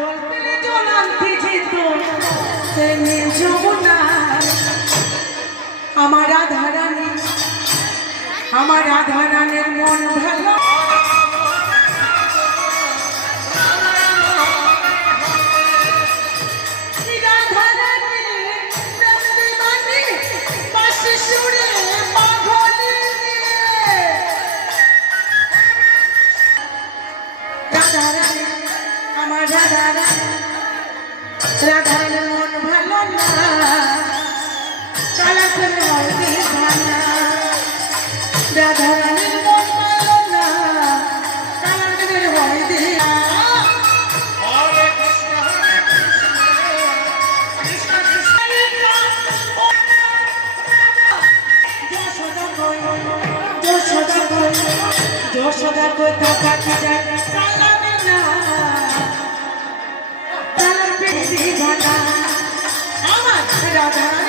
জল পেলে জল আনতে যেত তেমনি যমুনা আমার রাধা রানীর মন ভালো আমার রাধার মন ভালো না কালা করে হয়নি ভানা রাধারানীর মন ভালো না কালা করে হয়নি যশোদা কোথা থাকি যায় কালামে না কালার পেশি ভানা আমার রাধা